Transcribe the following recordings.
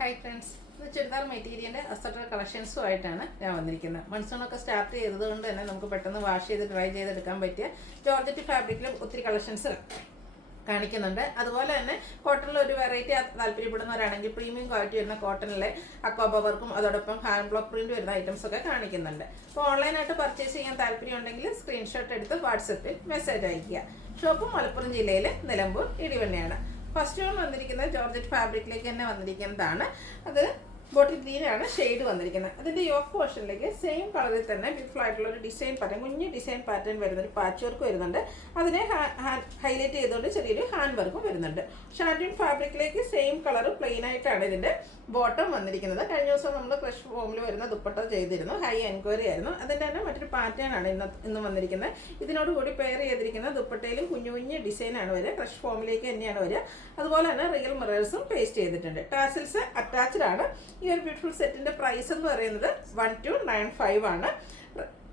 Hi friends, ഇത് ചുരിദാർ മെറ്റീരിയലിൻ്റെ അസറ്റർ കളക്ഷൻസുമായിട്ടാണ് ഞാൻ വന്നിരിക്കുന്നത്. മൺസൂണൊക്കെ സ്റ്റാർട്ട് ചെയ്തതുകൊണ്ട് തന്നെ നമുക്ക് പെട്ടെന്ന് വാഷ് ചെയ്ത് ഡ്രൈ ചെയ്തെടുക്കാൻ പറ്റിയ ജോർജറ്റ് ഫാബ്രിക്കിലും ഒത്തിരി കളക്ഷൻസ് കാണിക്കുന്നുണ്ട്. അതുപോലെ തന്നെ കോട്ടണിൽ ഒരു വെറൈറ്റി താല്പര്യപ്പെടുന്നവരാണെങ്കിൽ പ്രീമിയം ക്വാളിറ്റി വരുന്ന കോട്ടണിലെ അക്വാബ വർക്കും അതോടൊപ്പം ഹാൻഡ് ബ്ലോക്ക് പ്രിന്റ് വരുന്ന ഐറ്റംസ് ഒക്കെ കാണിക്കുന്നുണ്ട്. അപ്പോൾ ഓൺലൈനായിട്ട് പർച്ചേസ് ചെയ്യാൻ താല്പര്യമുണ്ടെങ്കിൽ സ്ക്രീൻഷോട്ട് എടുത്ത് വാട്സപ്പിൽ മെസ്സേജ് അയയ്ക്കുക. ഷോപ്പ് മലപ്പുറം ജില്ലയിലെ നിലമ്പൂർ ഇടിവണ്ണയാണ്. ഫസ്റ്റ് വൺ വന്നിരിക്കുന്നത് ജോർജറ്റ് ഫാബ്രിക്കിലേക്ക് തന്നെ വന്നിരിക്കുന്നതാണ്. അത് ബോട്ടിൽ ഗ്രീൻ ആണ് ഷെയ്ഡ് വന്നിരിക്കുന്നത്. അതിൻ്റെ യോക്ക് പോർഷനിലേക്ക് സെയിം കളറിൽ തന്നെ ബ്യൂട്ടിഫുൾ ആയിട്ടുള്ള ഒരു ഡിസൈൻ പാറ്റേൺ, കുഞ്ഞ് ഡിസൈൻ പാറ്റേൺ വരുന്ന ഒരു പാച്ച് വർക്ക് വരുന്നുണ്ട്. അതിനെ ഹൈലൈറ്റ് ചെയ്തുകൊണ്ട് ചെറിയൊരു ഹാൻഡ് വർക്കും വരുന്നുണ്ട്. ഷാൻഡൂൺ ഫാബ്രിക്കിലേക്ക് സെയിം കളർ പ്ലെയിൻ ആയിട്ടാണ് ഇതിൻ്റെ ബോട്ടം വന്നിരിക്കുന്നത്. കഴിഞ്ഞ ദിവസം നമ്മൾ ക്രഷ് ഫോമിൽ വരുന്ന ദുപ്പട്ട ചെയ്തിരുന്നു, ഹൈ എൻക്വയറി ആയിരുന്നു. അതിൻ്റെ തന്നെ മറ്റൊരു പാറ്റേൺ ആണ് ഇന്ന് വന്നിരിക്കുന്നത്. ഇതിനോടുകൂടി പെയർ ചെയ്തിരിക്കുന്ന ദുപ്പട്ടയിലും കുഞ്ഞു കുഞ്ഞ് ഡിസൈനാണ് വരിക, ക്രഷ് ഫോമിലേക്ക് തന്നെയാണ് വരിക. അതുപോലെ തന്നെ റിയൽ മിറേഴ്സും പേസ്റ്റ് ചെയ്തിട്ടുണ്ട്. ടാസിൽസ് അറ്റാച്ച്ഡ് ആണ്. ഈ ഒരു ബ്യൂട്ടിഫുൾ സെറ്റിൻ്റെ പ്രൈസ് എന്ന് പറയുന്നത് 1295 ആണ്.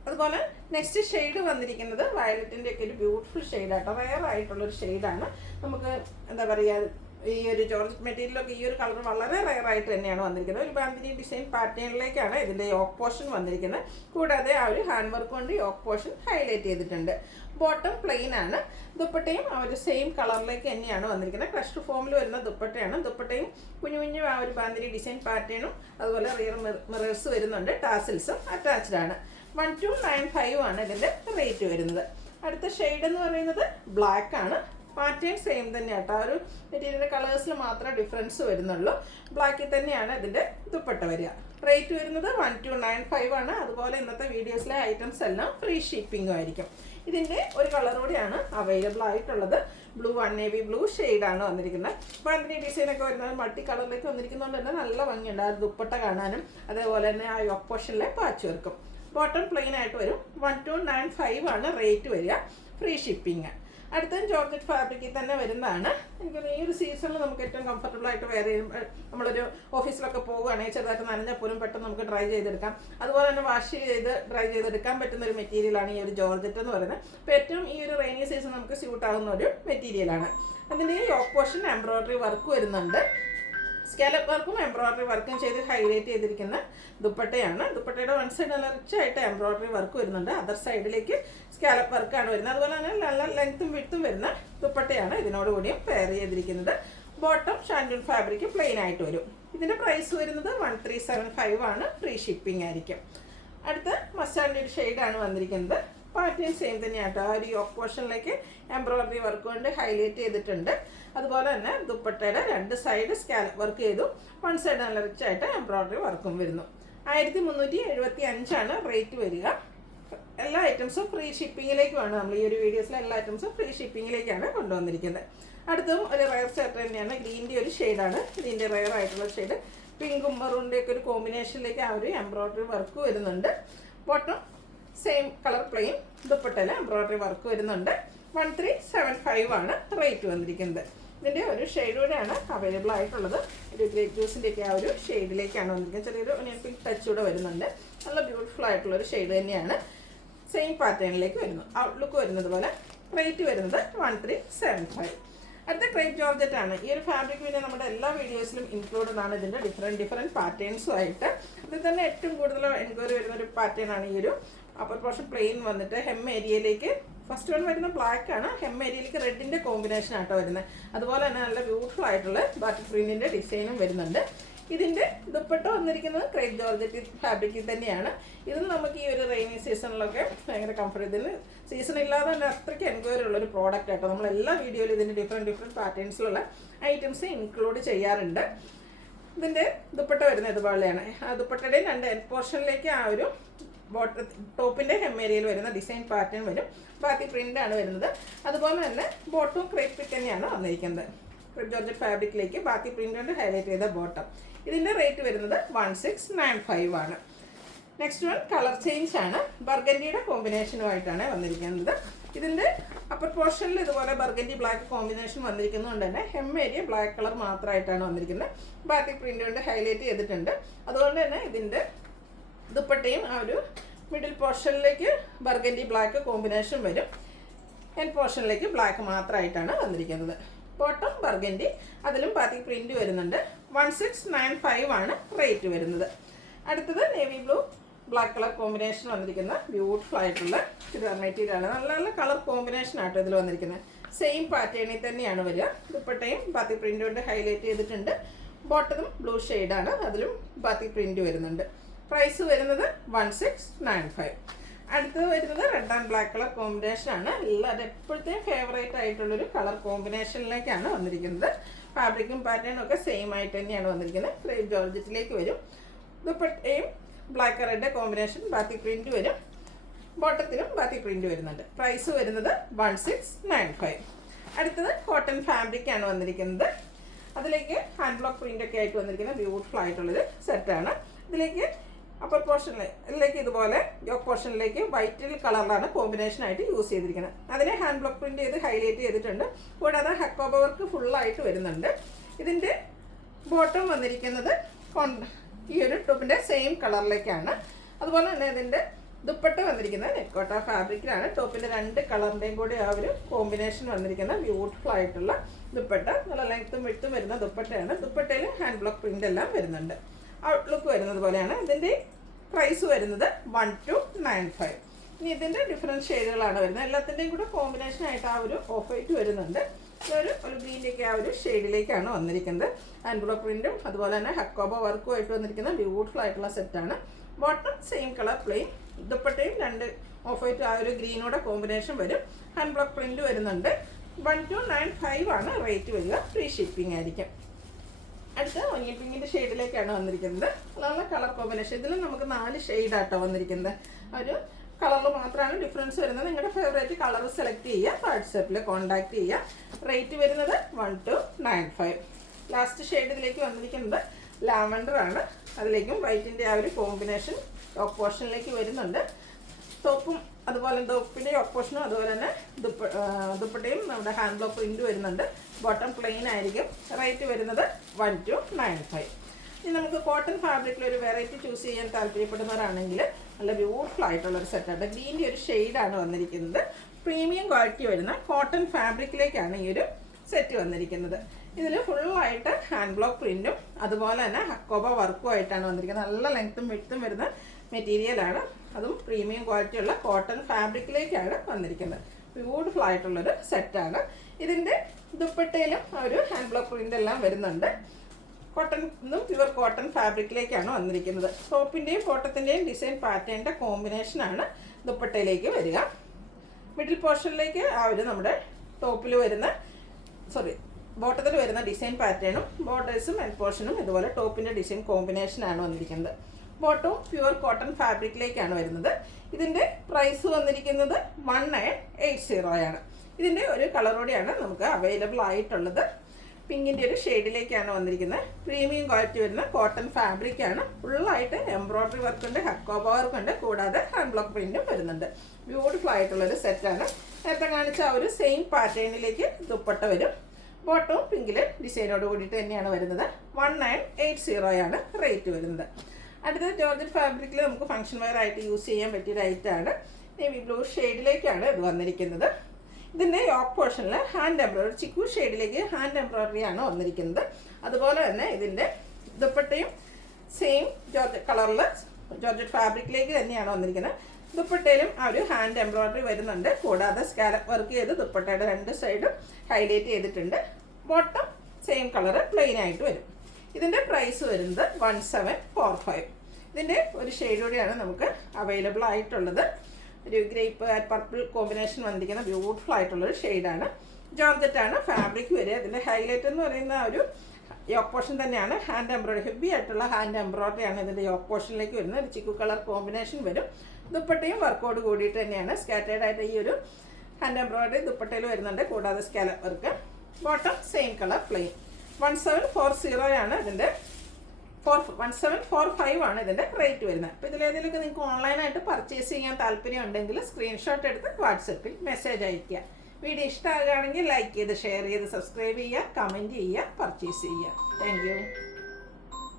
അതുപോലെ നെക്സ്റ്റ് ഷെയ്ഡ് വന്നിരിക്കുന്നത് വയലറ്റിൻ്റെ ഒക്കെ ഒരു ബ്യൂട്ടിഫുൾ ഷെയ്ഡാട്ടോ, റെയർ ആയിട്ടുള്ളൊരു ഷെയ്ഡാണ്. നമുക്ക് എന്താ പറയുക, ഈ ഒരു ജോർജറ്റ് മെറ്റീരിയലൊക്കെ ഈ ഒരു കളർ വളരെ റെയർ ആയിട്ട് തന്നെയാണ് വന്നിരിക്കുന്നത്. ഒരു ബാന്തിനി ഡിസൈൻ പാറ്റേണിലേക്കാണ് ഇതിൻ്റെ യോക്ക് പോർഷൻ വന്നിരിക്കുന്നത്. കൂടാതെ ആ ഒരു ഹാൻഡ് വർക്ക് കൊണ്ട് യോക്ക് പോർഷൻ ഹൈലൈറ്റ് ചെയ്തിട്ടുണ്ട്. ബോട്ടം പ്ലെയിൻ ആണ്. ദുപ്പട്ടയും ആ ഒരു സെയിം കളറിലേക്ക് തന്നെയാണ് വന്നിരിക്കുന്നത്. ക്രഷ്ഡ് ഫോമിൽ വരുന്ന ദുപ്പട്ടയാണ്. ദുപ്പട്ടയും കുഞ്ഞു കുഞ്ഞു ആ ഒരു ബാന്തിനി ഡിസൈൻ പാറ്റേണും അതുപോലെ റിയർ മിറേഴ്സ് വരുന്നുണ്ട്. ടാസിൽസും അറ്റാച്ച്ഡ് ആണ്. 1295 ആണ് ഇതിൻ്റെ റേറ്റ് വരുന്നത്. അടുത്ത ഷെയ്ഡ് എന്ന് പറയുന്നത് ബ്ലാക്ക് ആണ്. പാറ്റേൺ സെയിം തന്നെയാട്ടോ, ആ ഒരു മെറ്റീരിയലിൻ്റെ കളേഴ്സിൽ മാത്രമേ ഡിഫറൻസ് വരുന്നുള്ളൂ. ബ്ലാക്കിൽ തന്നെയാണ് ഇതിൻ്റെ ദുപ്പട്ട വരിക. റേറ്റ് വരുന്നത് 1295 ആണ്. അതുപോലെ ഇന്നത്തെ വീഡിയോസിലെ ഐറ്റംസ് എല്ലാം ഫ്രീ ഷിപ്പിംഗും ആയിരിക്കും. ഇതിൻ്റെ ഒരു കളർ കൂടിയാണ് അവൈലബിൾ ആയിട്ടുള്ളത്. ബ്ലൂ, നേവി ബ്ലൂ ഷെയ്ഡാണ് വന്നിരിക്കുന്നത്. ബാന്തിനി ഡിസൈനൊക്കെ വരുന്നത് മൾട്ടി കളറിലേക്ക് വന്നിരിക്കുന്നതുകൊണ്ട് തന്നെ നല്ല ഭംഗിയുണ്ട് ആ ദുപ്പട്ട കാണാനും. അതേപോലെ തന്നെ ആ യോക്ക് പോർഷനിലെ പാച്ച് വർക്കും. ബോട്ടം പ്ലെയിൻ ആയിട്ട് വരും. 1295 ആണ് റേറ്റ് വരിക, ഫ്രീ ഷിപ്പിംഗ്. അടുത്ത ജോർജറ്റ് ഫാബ്രിക്കിൽ തന്നെ വരുന്നതാണ്. എനിക്ക് ഈ ഒരു സീസണിൽ നമുക്ക് ഏറ്റവും കംഫർട്ടബിൾ ആയിട്ട് വേറെ നമ്മളൊരു ഓഫീസിലൊക്കെ പോകുകയാണെങ്കിൽ ചെറുതായിട്ട് നനഞ്ഞാൽ പോലും പെട്ടെന്ന് നമുക്ക് ഡ്രൈ ചെയ്തെടുക്കാം. അതുപോലെ തന്നെ വാഷ് ചെയ്ത് ഡ്രൈ ചെയ്തെടുക്കാൻ പറ്റുന്ന ഒരു മെറ്റീരിയലാണ് ഈ ഒരു ജോർജറ്റ് എന്ന് പറയുന്നത്. അപ്പോൾ ഏറ്റവും ഈ ഒരു റെയിനി സീസൺ നമുക്ക് സ്യൂട്ട് ആകുന്ന ഒരു മെറ്റീരിയലാണ്. അതിൻ്റെ യോക്ക് പോർഷൻ എംബ്രോയ്ഡറി വർക്ക് വരുന്നുണ്ട്. സ്കാലപ്പ് വർക്കും എംബ്രോയ്ഡറി വർക്കും ചെയ്ത് ഹൈലൈറ്റ് ചെയ്തിരിക്കുന്ന ദുപ്പട്ടയാണ്. ദുപ്പട്ടയുടെ വൺ സൈഡ് നല്ല റിച്ച് ആയിട്ട് എംബ്രോയ്ഡറി വർക്ക് വരുന്നുണ്ട്. അതർ സൈഡിലേക്ക് സ്കാലപ്പ് വർക്കാണ് വരുന്നത്. അതുപോലെ തന്നെ നല്ല ലെങ്ത്തും വിഡ്ത്തും വരുന്ന ദുപ്പട്ടയാണ് ഇതിനോടുകൂടിയും പെയർ ചെയ്തിരിക്കുന്നത്. ബോട്ടം ഷാൻഡൂൺ ഫാബ്രിക് പ്ലെയിൻ ആയിട്ട് വരും. ഇതിൻ്റെ പ്രൈസ് വരുന്നത് 1375 ആണ്. ഫ്രീ ഷിപ്പിംഗ് ആയിരിക്കും. അടുത്ത മസ്റ്റാർഡ് ഒരു ഷെയ്ഡാണ് വന്നിരിക്കുന്നത്. പാറ്റേൺ സെയിം തന്നെയാട്ടോ, ആ ഒരു യോക്ക് പോർഷനിലേക്ക് എംബ്രോയ്ഡറി വർക്ക് കൊണ്ട് ഹൈലൈറ്റ് ചെയ്തിട്ടുണ്ട്. അതുപോലെ തന്നെ ദുപ്പട്ടയുടെ രണ്ട് സൈഡ് സ്കാലപ്പ് വർക്ക് ചെയ്തു. വൺ സൈഡ് നല്ല റിച്ച് ആയിട്ട് എംബ്രോയ്ഡറി വർക്കും വരുന്നു. 1375 ആണ് റേറ്റ് വരിക. എല്ലാ ഐറ്റംസും ഫ്രീ ഷിപ്പിങ്ങിലേക്കുമാണ്. നമ്മൾ ഈ ഒരു വീഡിയോസിലെ എല്ലാ ഐറ്റംസും ഫ്രീ ഷിപ്പിങ്ങിലേക്കാണ് കൊണ്ടുവന്നിരിക്കുന്നത്. അടുത്തും ഒരു റയർ ഷർട്ട് തന്നെയാണ്. ഗ്രീൻ്റെ ഒരു ഷെയ്ഡാണ് ഇതിൻ്റെ റയർ ആയിട്ടുള്ള ഷെയ്ഡ്. പിങ്കും മറൂണിൻ്റെ ഒക്കെ ഒരു കോമ്പിനേഷനിലേക്ക് ആ ഒരു എംബ്രോയ്ഡറി വർക്ക് വരുന്നുണ്ട്. ബോട്ടം സെയിം കളർ പ്ലെയിൻ, ദുപ്പട്ടയിൽ എംബ്രോയ്ഡറി വർക്ക് വരുന്നുണ്ട്. 1375 ആണ് റേറ്റ് വന്നിരിക്കുന്നത്. ഇതിൻ്റെ ഒരു ഷെയ്ഡ് കൂടെയാണ് അവൈലബിൾ ആയിട്ടുള്ളത്. ഒരു ഗ്രേപ്പ് ജ്യൂസിൻ്റെയൊക്കെ ആ ഒരു ഷെയ്ഡിലേക്കാണ് വന്നിരിക്കുന്നത്. ചെറിയൊരു ഒനിയൻ പിങ്ക് ടച്ച് കൂടെ വരുന്നുണ്ട്. നല്ല ബ്യൂട്ടിഫുൾ ആയിട്ടുള്ളൊരു ഷെയ്ഡ് തന്നെയാണ്. സെയിം പാറ്റേണിലേക്ക് വരുന്നു. ഔട്ട്ലുക്ക് വരുന്നത് പോലെ. റേറ്റ് വരുന്നത് 1375. അടുത്ത ക്രേപ്പ് ജോർജറ്റ് ആണ്. ഈ ഒരു ഫാബ്രിക് പിന്നെ നമ്മുടെ എല്ലാ വീഡിയോസിലും ഇൻക്ലൂഡഡ് ആണ്. ഇതിൻ്റെ ഡിഫറെൻറ്റ് പാറ്റേൺസും ആയിട്ട് ഇതിൽ തന്നെ ഏറ്റവും കൂടുതൽ എൻക്വയറി വരുന്ന ഒരു പാറ്റേൺ ആണ് ഈ ഒരു അപ്പർ പോർഷൻ പ്ലെയിൻ വന്നിട്ട് ഹെം ഏരിയയിലേക്ക് ഫസ്റ്റ് വൺ വരുന്ന ബ്ലാക്ക് ആണ്. ഹെം ഏരിയയിലേക്ക് റെഡിൻ്റെ കോമ്പിനേഷൻ ആട്ടോ വരുന്നത്. അതുപോലെ തന്നെ നല്ല ബ്യൂട്ടിഫുൾ ആയിട്ടുള്ള ബാറ്റിക് പ്രിന്റിൻ്റെ ഡിസൈനും വരുന്നുണ്ട്. ഇതിൻ്റെ ദുപ്പട്ട വന്നിരിക്കുന്നത് ക്രേപ്പ് ജോർജറ്റ് ഫാബ്രിക്കിൽ തന്നെയാണ്. ഇതിൽ നമുക്ക് ഈ ഒരു റെയിനി സീസണിലൊക്കെ ഭയങ്കര കംഫർട്ട്. ഇതിന് സീസൺ ഇല്ലാതെ തന്നെ അത്രയ്ക്ക് എൻക്വയറി ഉള്ളൊരു പ്രോഡക്റ്റ് ആട്ടോ. നമ്മൾ എല്ലാ വീഡിയോയിലും ഇതിൻ്റെ ഡിഫറെൻറ്റ് പാറ്റേൺസിലുള്ള ഐറ്റംസ് ഇൻക്ലൂഡ് ചെയ്യാറുണ്ട്. ഇതിൻ്റെ ദുപ്പട്ട വരുന്നത് ഇതുപോലെയാണ്. ആ ദുപ്പട്ടയുടെയും രണ്ട് എൻഡ് പോർഷനിലേക്ക് ആ ഒരു ടോപ്പിൻ്റെ ഹെം ഏരിയയിൽ വരുന്ന ഡിസൈൻ പാറ്റേൺ വരും. ബാക്കി പ്രിൻ്റാണ് വരുന്നത്. അതുപോലെ തന്നെ ബോട്ടവും ക്രേപ്പ് തന്നെയാണ് വന്നിരിക്കുന്നത്. ക്രേപ്പ് ജോർജറ്റ് ഫാബ്രിക്കിലേക്ക് ബാക്കി പ്രിൻ്റ് കൊണ്ട് ഹൈലൈറ്റ് ചെയ്ത ബോട്ടം. ഇതിൻ്റെ റേറ്റ് വരുന്നത് 1695 ആണ്. നെക്സ്റ്റ് വൺ കളർ ചേഞ്ച് ആണ്. ബർഗൻഡിയുടെ കോമ്പിനേഷനുമായിട്ടാണ് വന്നിരിക്കുന്നത്. ഇതിൻ്റെ അപ്പർ പോർഷനിൽ ഇതുപോലെ ബർഗൻഡി ബ്ലാക്ക് കോമ്പിനേഷൻ വന്നിരിക്കുന്നതുകൊണ്ട് തന്നെ ഹെം ഏരിയ ബ്ലാക്ക് കളർ മാത്രമായിട്ടാണ് വന്നിരിക്കുന്നത്. ബാക്കി പ്രിൻ്റ് കൊണ്ട് ഹൈലൈറ്റ് ചെയ്തിട്ടുണ്ട്. അതുകൊണ്ട് തന്നെ ഇതിൻ്റെ ദുപ്പട്ടയും ആ ഒരു മിഡിൽ പോർഷനിലേക്ക് ബർഗൻഡി ബ്ലാക്ക് കോമ്പിനേഷൻ വരും. എൻഡ് പോർഷനിലേക്ക് ബ്ലാക്ക് മാത്രമായിട്ടാണ് വന്നിരിക്കുന്നത്. ബോട്ടം ബർഗൻഡി, അതിലും ബാക്കി പ്രിന്റ് വരുന്നുണ്ട്. 1695 ആണ് റേറ്റ് വരുന്നത്. അടുത്തത് navy blue black colour combination വന്നിരിക്കുന്ന ബ്യൂട്ടിഫുൾ ആയിട്ടുള്ള ചുരിദാർ മെറ്റീരിയലാണ്. നല്ല നല്ല കളർ കോമ്പിനേഷൻ ആട്ടോ ഇതിൽ വന്നിരിക്കുന്നത്. സെയിം പാറ്റേണിൽ തന്നെയാണ് വരിക. ദുപ്പട്ടയും ബാത്തി പ്രിൻ്റ് കൊണ്ട് ഹൈലൈറ്റ് ചെയ്തിട്ടുണ്ട്. ബോട്ടതും ബ്ലൂ ഷെയ്ഡാണ്, അതിലും ബാത്തി പ്രിൻ്റ് വരുന്നുണ്ട്. പ്രൈസ് വരുന്നത് 1695. അടുത്തത് വരുന്നത് റെഡ് ആൻഡ് ബ്ലാക്ക് കളർ കോമ്പിനേഷനാണ്. എല്ലാവരും എപ്പോഴത്തെയും ഫേവറേറ്റ് ആയിട്ടുള്ളൊരു കളർ കോമ്പിനേഷനിലേക്കാണ് വന്നിരിക്കുന്നത്. ഫാബ്രിക്കും പാറ്റേണും ഒക്കെ സെയിം ആയിട്ട് തന്നെയാണ് വന്നിരിക്കുന്നത്. ക്രേപ്പ് ജോർജറ്റിലേക്ക് വരും. ദുപ്പട്ടയും ബ്ലാക്ക് കളറിൻ്റെ കോമ്പിനേഷൻ ബാത്തി പ്രിൻ്റ് വരും. ബോട്ടത്തിലും ബാത്തി പ്രിൻ്റ് വരുന്നുണ്ട്. പ്രൈസ് വരുന്നത് 1695. അടുത്തത് കോട്ടൺ ഫാബ്രിക്കാണ് വന്നിരിക്കുന്നത്. അതിലേക്ക് ഹാൻഡ് ബ്ലോക്ക് പ്രിൻ്റൊക്കെ ആയിട്ട് വന്നിരിക്കുന്ന ബ്യൂട്ടിഫുൾ ആയിട്ടുള്ളൊരു സെറ്റാണ്. ഇതിലേക്ക് അപ്പർ പോർഷനിലേക്ക് ഇതുപോലെ യോക്ക് പോർഷനിലേക്ക് വൈറ്റ് കളറിലാണ് കോമ്പിനേഷനായിട്ട് യൂസ് ചെയ്തിരിക്കുന്നത്. അതിനെ ഹാൻഡ് ബ്ലോക്ക് പ്രിൻ്റ് ചെയ്ത് ഹൈലൈറ്റ് ചെയ്തിട്ടുണ്ട്. കൂടാതെ ഹക്കോബ വർക്ക് ഫുള്ളായിട്ട് വരുന്നുണ്ട്. ഇതിൻ്റെ ബോട്ടം വന്നിരിക്കുന്നത് ഈ ഒരു ടോപ്പിൻ്റെ സെയിം കളറിലേക്കാണ്. അതുപോലെ തന്നെ ഇതിൻ്റെ ദുപ്പട്ട വന്നിരിക്കുന്നത് നെക്കോട്ട ഫാബ്രിക്കിലാണ്. ടോപ്പിൻ്റെ 2 കളറിൻ്റെയും കൂടി ആ ഒരു കോമ്പിനേഷൻ വന്നിരിക്കുന്ന ബ്യൂട്ടിഫുൾ ആയിട്ടുള്ള ദുപ്പട്ട. നല്ല ലെങ്ത്തും വിട്ടും വരുന്ന ദുപ്പട്ടയാണ്. ദുപ്പട്ടയിൽ ഹാൻഡ് ബ്ലോക്ക് പ്രിൻ്റ് എല്ലാം വരുന്നുണ്ട്. ഔട്ട്ലുക്ക് വരുന്നത് പോലെയാണ്. ഇതിൻ്റെ പ്രൈസ് വരുന്നത് 1295. ഇനി ഇതിൻ്റെ ഡിഫറെൻറ്റ് ഷെയ്ഡുകളാണ് വരുന്നത്. എല്ലാത്തിൻ്റെയും കൂടെ കോമ്പിനേഷനായിട്ട് ആ ഒരു ഓഫ് വൈറ്റ് വരുന്നുണ്ട്. ഇതൊരു ഗ്രീനിലേക്ക് ആ ഒരു ഷെയ്ഡിലേക്കാണ് വന്നിരിക്കുന്നത്. ഹാൻഡ് ബ്ലോക്ക് പ്രിൻറ്റും അതുപോലെ തന്നെ ഹക്കോബ വർക്കും ആയിട്ട് വന്നിരിക്കുന്ന ബ്യൂട്ടിഫുൾ ആയിട്ടുള്ള സെറ്റാണ്. Bottom same colour plain. ദുപ്പട്ടയും 2 ഓഫ് വൈറ്റ് ആ ഒരു ഗ്രീനോടെ കോമ്പിനേഷൻ വരും. ഹാൻഡ് ബ്ലോക്ക് പ്രിൻറ്റ് വരുന്നുണ്ട്. 1295 ആണ് റേറ്റ് വരിക. ഫ്രീ ഷിപ്പിംഗ് ആയിരിക്കും. അടുത്ത ഒനിയൻ പിങ്കിൻ്റെ ഷെയ്ഡിലേക്കാണ് വന്നിരിക്കുന്നത്. നല്ല കളർ കോമ്പിനേഷൻ. ഇതിൽ നമുക്ക് 4 ഷെയ്ഡാട്ടോ വന്നിരിക്കുന്നത്. ഒരു കളറിൽ മാത്രമാണ് ഡിഫറൻസ് വരുന്നത്. നിങ്ങളുടെ ഫേവറേറ്റ് കളർ സെലക്ട് ചെയ്യുക. വാട്സാപ്പിൽ കോൺടാക്ട് ചെയ്യുക. റേറ്റ് വരുന്നത് 1295. ലാസ്റ്റ് ഷെയ്ഡ് ഇതിലേക്ക് വന്നിരിക്കുന്നത് ലാവൻഡർ ആണ്. അതിലേക്കും വൈറ്റിൻ്റെ ആ ഒരു കോമ്പിനേഷൻ യോക്ക് പോർഷനിലേക്ക് വരുന്നുണ്ട്. ടോപ്പും അതുപോലെ ടോപ്പിൻ്റെ യോക്ക് പോർഷനും അതുപോലെ തന്നെ ദുപ്പട്ടയും നമ്മുടെ ഹാൻഡ് ബ്ലോക്ക് പ്രിൻ്റ് വരുന്നുണ്ട്. ബോട്ടം പ്ലെയിൻ ആയിരിക്കും. റേറ്റ് വരുന്നത് 1295. ഇനി നമുക്ക് കോട്ടൺ ഫാബ്രിക്കിൽ ഒരു വെറൈറ്റി ചൂസ് ചെയ്യാൻ താല്പര്യപ്പെടുന്നവരാണെങ്കിൽ നല്ല ബ്യൂട്ടിഫുൾ ആയിട്ടുള്ളൊരു സെറ്റാണ്. ഗ്രീൻ്റെ ഒരു ഷെയ്ഡാണ് വന്നിരിക്കുന്നത്. പ്രീമിയം ക്വാളിറ്റി വരുന്ന കോട്ടൺ ഫാബ്രിക്കിലേക്കാണ് ഈ ഒരു സെറ്റ് വന്നിരിക്കുന്നത്. ഇതിൽ ഫുള്ളായിട്ട് ഹാൻഡ് ബ്ലോക്ക് പ്രിൻറ്റും അതുപോലെ തന്നെ ഹക്കോബ വർക്കും ആയിട്ടാണ് വന്നിരിക്കുന്നത്. നല്ല ലെങ്ത്തും വിഡ്ത്തും വരുന്ന മെറ്റീരിയലാണ്. അതും പ്രീമിയം ക്വാളിറ്റി ഉള്ള കോട്ടൺ ഫാബ്രിക്കിലേക്കാണ് വന്നിരിക്കുന്നത്. ബ്യൂട്ടിഫുൾ ആയിട്ടുള്ളൊരു സെറ്റാണ്. ഇതിൻ്റെ ദുപ്പട്ടയിലും ഒരു ഹാൻഡ് ബ്ലോക്ക് പ്രിൻ്റ് എല്ലാം വരുന്നുണ്ട്. കോട്ടൺ പ്യുവർ കോട്ടൺ ഫാബ്രിക്കിലേക്കാണ് വന്നിരിക്കുന്നത്. ടോപ്പിൻ്റെയും ബോട്ടത്തിൻ്റെയും ഡിസൈൻ പാറ്റേണിൻ്റെ കോമ്പിനേഷനാണ് ദുപ്പട്ടയിലേക്ക് വരിക. മിഡിൽ പോർഷനിലേക്ക് ആ ഒരു നമ്മുടെ ടോപ്പിൽ വരുന്ന ബോട്ടത്തിൽ വരുന്ന ഡിസൈൻ പാറ്റേണും ബോർഡേഴ്സും എൻഡ് പോർഷനും ഇതുപോലെ ടോപ്പിൻ്റെ ഡിസൈൻ കോമ്പിനേഷനാണ് വന്നിരിക്കുന്നത്. ബോട്ടവും പ്യുവർ കോട്ടൺ ഫാബ്രിക്കിലേക്കാണ് വരുന്നത്. ഇതിൻ്റെ പ്രൈസ് വന്നിരിക്കുന്നത് 1980 ആണ്. ഇതിൻ്റെ ഒരു കളറോടെയാണ് നമുക്ക് അവൈലബിൾ ആയിട്ടുള്ളത്. പിങ്കിൻ്റെ ഒരു ഷെയ്ഡിലേക്കാണ് വന്നിരിക്കുന്നത്. പ്രീമിയം ക്വാളിറ്റി വരുന്ന കോട്ടൺ ഫാബ്രിക്കാണ്. ഫുള്ളായിട്ട് എംബ്രോയ്ഡറി വർക്കുണ്ട്, ഹക്കോബ വർക്കുണ്ട്, കൂടാതെ ഹാൻഡ് ബ്ലോക്ക് പ്രിൻറ്റും വരുന്നുണ്ട്. ബ്യൂട്ടിഫുൾ ആയിട്ടുള്ളൊരു സെറ്റാണ്. നേരത്തെ കാണിച്ച ആ ഒരു സെയിം പാറ്റേണിലേക്ക് ദുപ്പട്ട വരും. ബോട്ടവും പിങ്കിൽ ഡിസൈനോട് കൂടിയിട്ട് തന്നെയാണ് വരുന്നത്. 1980 ആണ് റേറ്റ് വരുന്നത്. അടുത്തത് ജോർജറ്റ് ഫാബ്രിക്കിൽ നമുക്ക് ഫംഗ്ഷൻ വെയർ ആയിട്ട് യൂസ് ചെയ്യാൻ പറ്റിയ ഐറ്റമാണ്. നേവി ബ്ലൂ ഷെയ്ഡിലേക്കാണ് ഇത് വന്നിരിക്കുന്നത്. ഇതിൻ്റെ യോക്ക് പോർഷനിൽ ഹാൻഡ് എംബ്രോയ്ഡറി ചിക്കു ഷെയ്ഡിലേക്ക് ഹാൻഡ് എംബ്രോയ്ഡറി ആണ് വന്നിരിക്കുന്നത്. അതുപോലെ തന്നെ ഇതിൻ്റെ ദുപ്പട്ടയും സെയിം കളറിൽ ജോർജറ്റ് ഫാബ്രിക്കിലേക്ക് തന്നെയാണ് വന്നിരിക്കുന്നത്. ദുപ്പട്ടയിലും ആ ഒരു ഹാൻഡ് എംബ്രോയ്ഡറി വരുന്നുണ്ട്. കൂടാതെ സ്കാലപ്പ് വർക്ക് ചെയ്ത് ദുപ്പട്ടയുടെ 2 സൈഡും ഹൈലൈറ്റ് ചെയ്തിട്ടുണ്ട്. ബോട്ടം സെയിം കളറ് പ്ലെയിൻ ആയിട്ട് വരും. ഇതിൻ്റെ പ്രൈസ് വരുന്നത് 1745. ഇതിൻ്റെ ഒരു ഷെയ്ഡ് കൂടിയാണ് നമുക്ക് അവൈലബിൾ ആയിട്ടുള്ളത്. ഒരു ഗ്രേപ്പ് പർപ്പിൾ കോമ്പിനേഷൻ വന്നിരിക്കുന്ന ബ്യൂട്ടിഫുൾ ആയിട്ടുള്ളൊരു ഷെയ്ഡാണ്. ജോർജറ്റാണ് ഫാബ്രിക് വരിക. ഇതിൻ്റെ ഹൈലൈറ്റ് എന്ന് പറയുന്ന ഒരു യോക്ക് പോർഷൻ തന്നെയാണ്. ഹാൻഡ് എംബ്രോയ്ഡറി ഹെവി ആയിട്ടുള്ള ഹാൻഡ് എംബ്രോയ്ഡറി ആണ് ഇതിൻ്റെ യോക്ക് പോർഷനിലേക്ക് വരുന്നത്. ഒരു ചിക്കു കളർ കോമ്പിനേഷൻ വരും. ദുപ്പട്ടയും വർക്കോട് കൂടിയിട്ട് തന്നെയാണ്. സ്കാറ്റേഡ് ആയിട്ട് ഈ ഒരു ഹാൻഡ് എംബ്രോയ്ഡറി ദുപ്പട്ടയിൽ വരുന്നുണ്ട്. കൂടാതെ scallop work. Bottom same colour plain. 1740 ആണ് ഇതിൻ്റെ 1745 ആണ് ഇതിൻ്റെ റേറ്റ് വരുന്നത്. അപ്പോൾ ഇതിലേതെങ്കിലുമൊക്കെ നിങ്ങൾക്ക് ഓൺലൈനായിട്ട് പർച്ചേസ് ചെയ്യാൻ താല്പര്യം ഉണ്ടെങ്കിൽ സ്ക്രീൻഷോട്ട് എടുത്ത് വാട്സപ്പിൽ മെസ്സേജ് അയയ്ക്കുക. വീഡിയോ ഇഷ്ടമാകുകയാണെങ്കിൽ ലൈക്ക് ചെയ്ത് ഷെയർ ചെയ്ത് സബ്സ്ക്രൈബ് ചെയ്യുക, കമൻറ്റ് ചെയ്യുക, പർച്ചേസ് ചെയ്യുക. Thank you.